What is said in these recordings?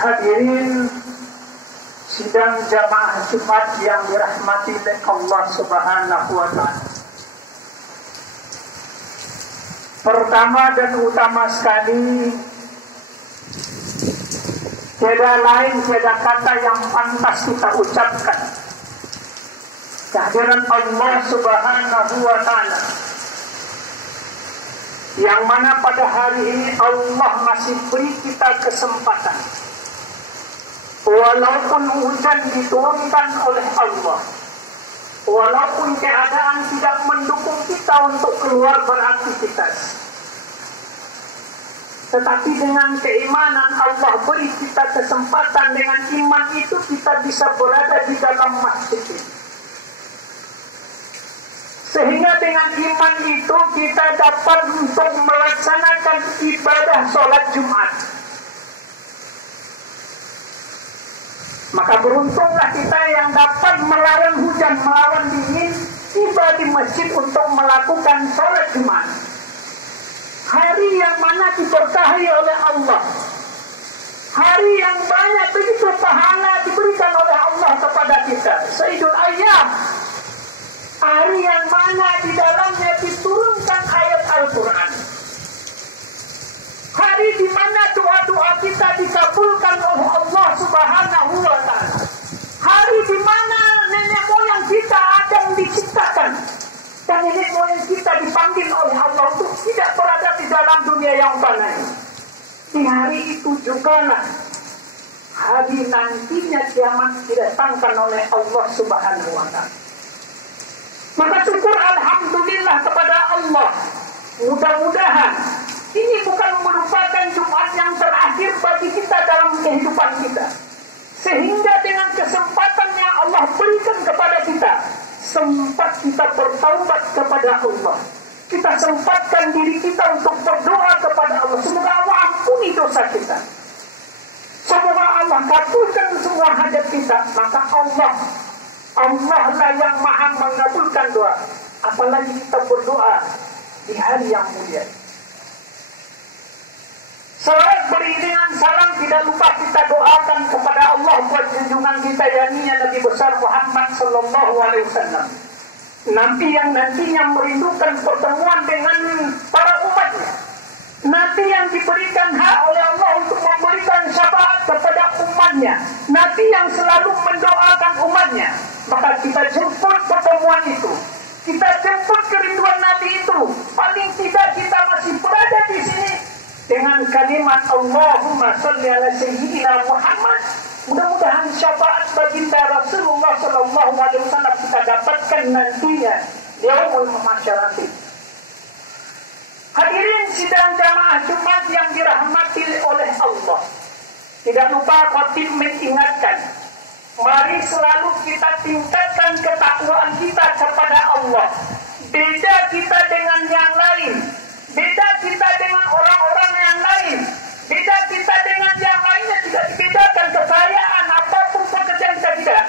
Hadirin sidang jamaah Jumat yang dirahmati oleh Allah Subhanahu wa Ta'ala. Pertama dan utama sekali, tiada lain, tiada kata yang pantas kita ucapkan kehadiran Allah Subhanahu wa Ta'ala, yang mana pada hari ini Allah masih beri kita kesempatan. Walaupun hujan diturunkan oleh Allah, walaupun keadaan tidak mendukung kita untuk keluar beraktivitas, tetapi dengan keimanan Allah beri kita kesempatan. Dengan iman itu kita bisa berada di dalam masjid ini. Sehingga dengan iman itu kita dapat untuk melaksanakan ibadah sholat Jumat. Maka beruntunglah kita yang dapat melawan hujan, melawan dingin, tiba di masjid untuk melakukan sholat Jumat. Hari yang mana diberkahi oleh Allah, hari yang banyak begitu pahala diberikan oleh Allah kepada kita. Sayyidul Ayyam, hari yang mana di dalamnya diturunkan ayat Al-Quran, hari di mana doa-doa kita dikabulkan oleh Allah Subhanahu wa Ta'ala, hari di mana nenek moyang kita Adam diciptakan dan nenek moyang kita dipanggil oleh Allah untuk tidak berada di dalam dunia yang fana ini. Di hari itu jugalah hari nantinya kiamat didatangkan oleh Allah Subhanahu wa Ta'ala. Maka syukur alhamdulillah kepada Allah. Mudah-mudahan ini bukan merupakan Jumat yang terakhir bagi kita dalam kehidupan kita, sehingga dengan kesempatan yang Allah berikan kepada kita, sempat kita bertaubat kepada Allah, kita sempatkan diri kita untuk berdoa kepada Allah. Semoga Allah ampuni dosa kita, semoga Allah kabulkan semua hajat kita. Maka Allah lah yang maha mengabulkan doa. Apalagi kita berdoa di hari yang mulia. Salat beriringan salam, tidak lupa kita doakan kepada Allah buat junjungan kita, yakni Nabi besar Muhammad sallallahu alaihi wasallam. Nabi yang nantinya merindukan pertemuan dengan para umatnya. Nabi yang diberikan hak oleh Allah untuk memberikan syafaat kepada umatnya. Nabi yang selalu mendoakan umatnya. Maka kita jemput pertemuan itu, kita jemput kerinduan Nabi itu. Paling tidak kita masih berada di sini dengan kalimat Allahumma sholli ala sayyidina Muhammad. Mudah-mudahan syafaat baginda Rasulullah sallallahu alaihi wasallam kita dapatkan nantinya di yaumul mahsyar. Hadirin sidang jamaah Jumat yang dirahmati oleh Allah, tidak lupa khatib mengingatkan, mari selalu kita tingkatkan ketakwaan kita kepada Allah. Beda kita dengan yang lain, beda kita dengan orang-orang yang lain, beda kita dengan yang lainnya. Tidak dibedakan kekayaan apapun pekerjaan kita, tidak.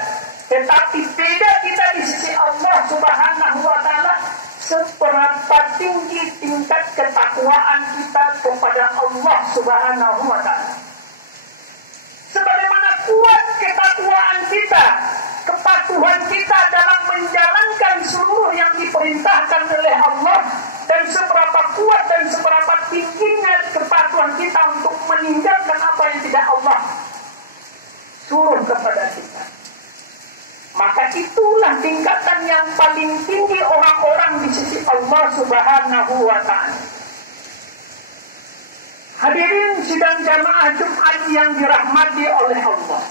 Tetapi beda kita di sisi Allah Subhanahu wa Ta'ala, seberapa tinggi tingkat ketakwaan kita kepada Allah Subhanahu wa Ta'ala. Sebagaimana kuat ketakwaan kita, kepatuhan kita dalam menjalankan seluruh yang diperintahkan oleh Allah, dan seberapa kuat dan seberapa tingginya kepatuhan kita untuk meninggalkan apa yang tidak Allah suruh kepada kita. Maka itulah tingkatan yang paling tinggi orang-orang di sisi Allah Subhanahu wa Ta'ala. Hadirin sidang jamaah Jumat yang dirahmati oleh Allah,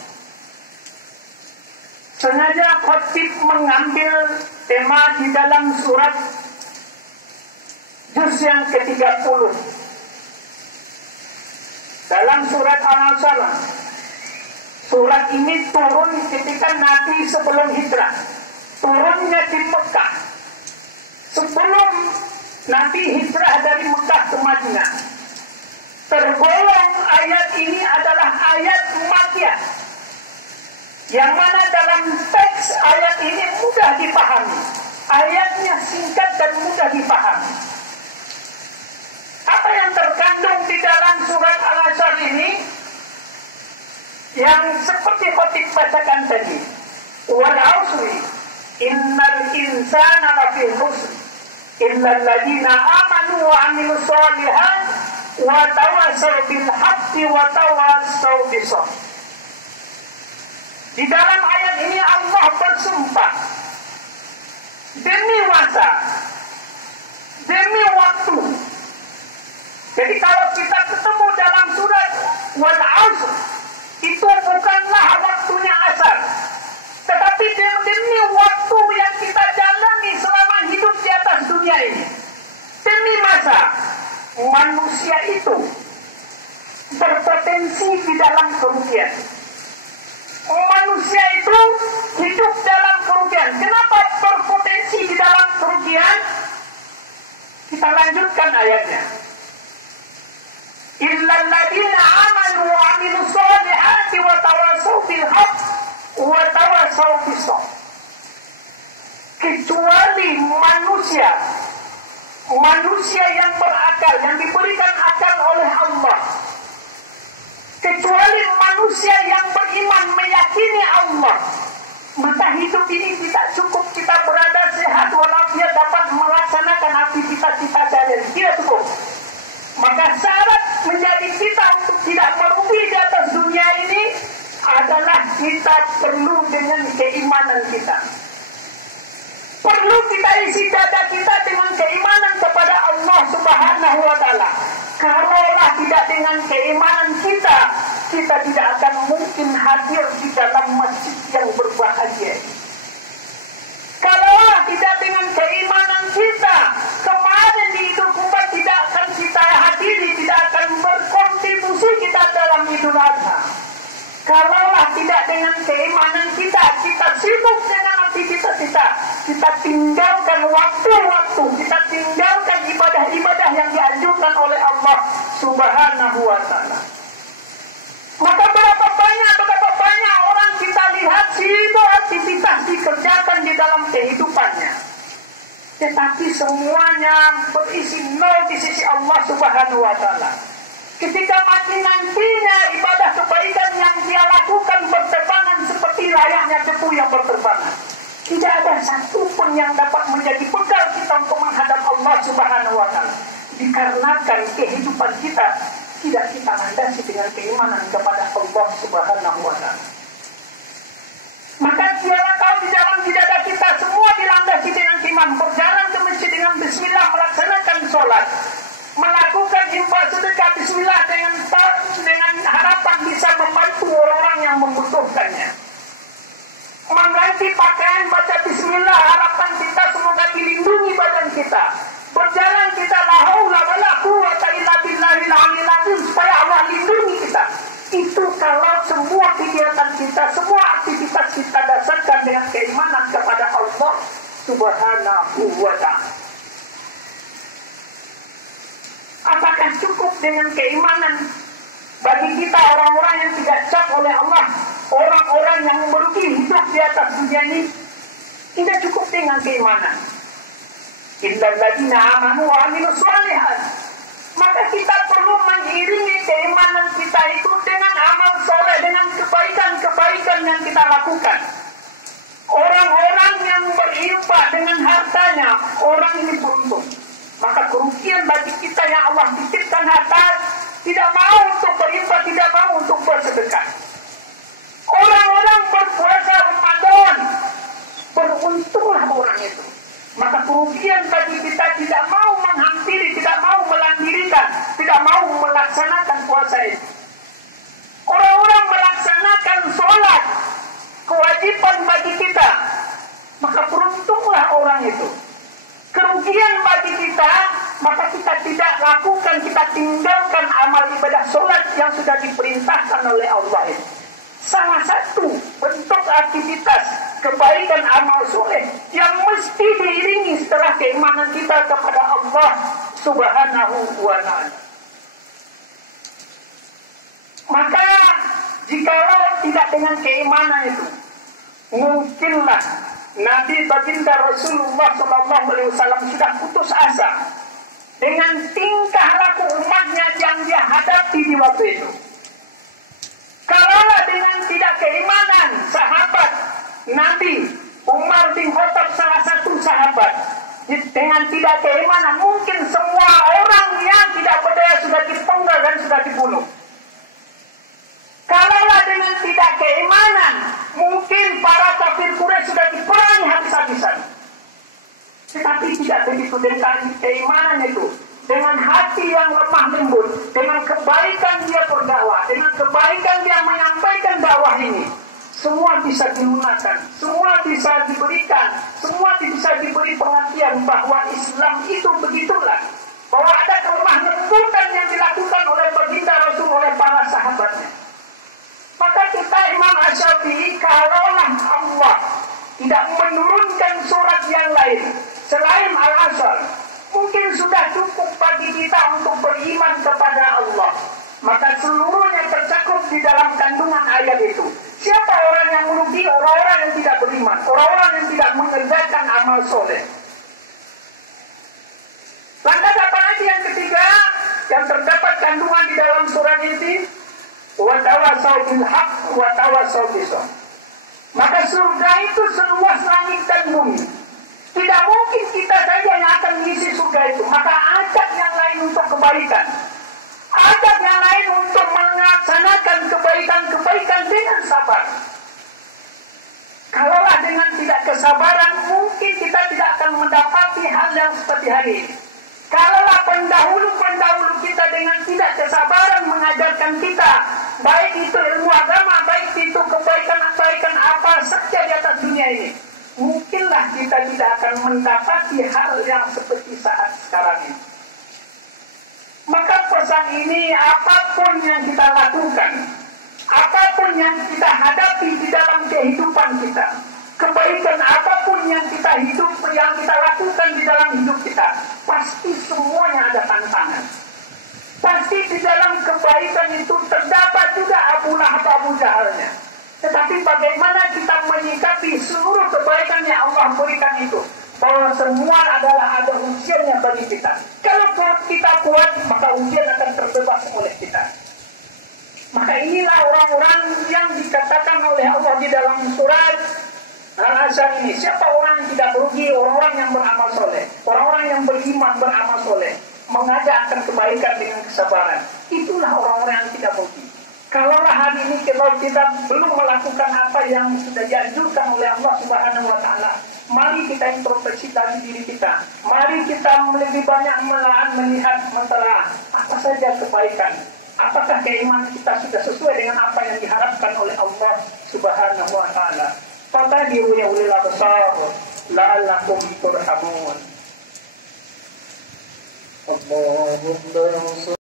sengaja khatib mengambil tema di dalam surat juz yang ke-30. Dalam surat Al-Ansalah, surat ini turun ketika Nabi sebelum hijrah, turunnya di Mekah. Sebelum Nabi hijrah dari Mekah ke Madinah, tergolong ayat ini adalah ayat Makkiyah, yang mana dalam teks ayat ini mudah dipahami. Ayatnya singkat dan mudah dipahami. Apa yang terkandung di dalam surat Al-Asr ini? yang seperti khotib bacakan tadi. Wal 'asri innal insana lafi khusr illa alladziina aamanu wa 'amilus shalihaat wa tawassaw bil haqqi wa tawassaw bis sabr. Di dalam ayat ini Allah bersumpah demi masa, demi waktu. Jadi kalau kita ketemu dalam surat Wal 'Asr, itu bukanlah waktunya asar, tetapi demi waktu yang kita jalani selama hidup di atas dunia ini. Demi masa, manusia itu berpotensi di dalam kerugian. Manusia itu hidup dalam kerugian. Kenapa berpotensi di dalam kerugian? Kita lanjutkan ayatnya. Illal ladzina amanu wa 'amilus shalihati wa tawassaw bil haqq wa tawassaw bis sabr. Kecuali manusia yang berakal, yang diberikan akal oleh Allah. Kecuali manusia yang beriman meyakini Allah, maka hidup ini tidak cukup kita berada sehat walafiat dapat melaksanakan aktivitas kita sehari-hari. Tidak cukup. Maka syarat menjadi kita untuk tidak merugi di atas dunia ini adalah kita perlu dengan keimanan kita. Perlu kita isi dada kita dengan keimanan kepada Allah Subhanahu wa Ta'ala. Kalaulah tidak dengan keimanan kita, kita tidak akan mungkin hadir di dalam masjid yang berbahagia. Kalaulah tidak dengan keimanan kita, kemarin di Idul Kurban tidak akan kita hadiri, tidak akan berkontribusi kita dalam Idul Adha. Kalaulah tidak dengan keimanan kita, kita sibuk dengan aktivitas kita tinggalkan waktu-waktu, kita tinggalkan ibadah-ibadah yang dianjurkan oleh Allah Subhanahu wa Ta'ala. Maka berapa banyak orang kita lihat sibuk aktivitas dikerjakan di dalam kehidupannya, tetapi semuanya berisi nol di sisi Allah Subhanahu wa Ta'ala. Ketika mati nantinya, ibadah kebaikan yang dia lakukan berterbangan seperti layaknya debu yang berterbangan. Tidak ada satu pun yang dapat menjadi bekal kita untuk menghadap Allah Subhanahu wa Ta'ala. Dikarenakan kehidupan kita tidak kita landasi dengan keimanan kepada Allah Subhanahu wa Ta'ala. Maka tiada tahu di dalam dada kita semua dilandasi dengan iman. Berjalan ke masjid dengan bismillah, melaksanakan sholat, melakukan infak sedekah bismillah dengan harapan bisa membantu orang yang membutuhkannya. Mengganti pakaian baca bismillah, harapan kita semoga dilindungi badan kita. Berjalan kita la haula wala quwwata illa billahil aliyil azim supaya Allah lindungi kita. Itu kalau semua kegiatan kita, semua aktivitas kita dasarkan dengan keimanan kepada Allah Subhanahu wa Ta'ala. Apakah cukup dengan keimanan bagi kita orang-orang yang tidak cap oleh Allah, orang-orang yang merugi hidup di atas dunia ini? Tidak cukup dengan keimanan. Illal ladzina amanu wa 'amilus shalihaat. Maka kita perlu mengiringi keimanan kita itu dengan amal soleh, dengan kebaikan-kebaikan yang kita lakukan. Orang-orang yang berinfak dengan hartanya, orang ini beruntung. Maka kerugian bagi kita yang Allah titipkan harta, tidak mau untuk berinfak, tidak mau untuk bersedekah. Orang-orang berpuasa Ramadan, beruntunglah orang itu. Maka kerugian bagi kita tidak mau menghampiri, tidak mau melandirikan, tidak mau melaksanakan puasa itu. Orang-orang melaksanakan sholat, kewajiban bagi kita, maka beruntunglah orang itu. Kerugian bagi kita, maka kita tidak lakukan, kita tinggalkan amal ibadah sholat yang sudah diperintahkan oleh Allah itu. Salah satu bentuk aktivitas kebaikan amal soleh yang mesti diiringi setelah keimanan kita kepada Allah Subhanahu wa Ta'ala. Maka jikalau tidak dengan keimanan itu, mungkinlah Nabi baginda Rasulullah SAW sudah putus asa dengan tingkah laku umatnya yang dia hadapi di waktu itu. Kalaulah dengan tidak keimanan sahabat Nabi Umar bin Khattab, salah satu sahabat, dengan tidak keimanan mungkin semua orang yang tidak berdaya sudah dipenggal dan sudah dibunuh. Kalaulah dengan tidak keimanan, mungkin para kafir Quraisy sudah diperangi habis-habisan. Tetapi tidak begitu, dengan keimanan itu, dengan hati yang lemah lembut, dengan kebaikan dia berdakwah, dengan kebaikan dia menyampaikan dakwah ini, semua bisa dilunakan, semua bisa diberikan, semua bisa diberi pengertian bahwa Islam itu begitulah, bahwa ada kelemah lembutan yang dilakukan oleh baginda Rasul, oleh para sahabatnya. Maka kita Imam Asy-Syafi'i, kalaulah Allah tidak menurunkan surat yang lain selain Al-Asr, mungkin sudah cukup bagi kita untuk beriman kepada Allah. Maka seluruhnya tercakup di dalam kandungan ayat itu. Siapa orang yang merugi? Orang-orang yang tidak beriman, orang-orang yang tidak mengerjakan amal soleh. Lantas apa lagi yang ketiga yang terdapat kandungan di dalam surat ini? Wa tawassaw bil haqq wa tawassaw bis sabr. Maka surga itu seluas langit dan bumi. Tidak mungkin kita saja yang akan mengisi surga itu. Maka ajak yang lain untuk kebaikan. Ajak yang lain untuk melaksanakan kebaikan-kebaikan dengan sabar. Kalaulah dengan tidak kesabaran, mungkin kita tidak akan mendapati hal yang seperti hari ini. Kalaulah pendahulu-pendahulu kita dengan tidak kesabaran mengajarkan kita, baik itu ilmu agama, baik itu kebaikan-kebaikan apa saja di atas dunia ini, mungkinlah kita tidak akan mendapati hal yang seperti saat sekarang ini. Maka pesan ini, apapun yang kita lakukan, apapun yang kita hadapi di dalam kehidupan kita, kebaikan apapun yang kita lakukan di dalam hidup kita, pasti semuanya ada tantangan. Pasti di dalam kebaikan itu terdapat juga Abu Lahab, Abu Jahalnya. Tetapi bagaimana kita menyikapi seluruh kebaikan yang Allah berikan itu? Bahwa semua adalah ada ujiannya bagi kita. Kalau kita kuat, maka ujian akan terbebas oleh kita. Maka inilah orang-orang yang dikatakan oleh Allah di dalam surat Al-Asr ini. Siapa orang yang tidak merugi? Orang-orang yang beramal soleh, orang-orang yang beriman beramal soleh, mengajak akan kebaikan dengan kesabaran. Itulah orang-orang yang tidak merugi. Kalaulah hari ini kalau kita belum melakukan apa yang sudah dianjurkan oleh Allah Subhanahu wa Ta'ala, mari kita introspeksi dari diri kita. Mari kita lebih banyak melihat mentelaah apa saja kebaikan. Apakah keimanan kita sudah sesuai dengan apa yang diharapkan oleh Allah Subhanahu wa Ta'ala. Fatabiru ya ulil absar la'allakum turhamun. Allahumma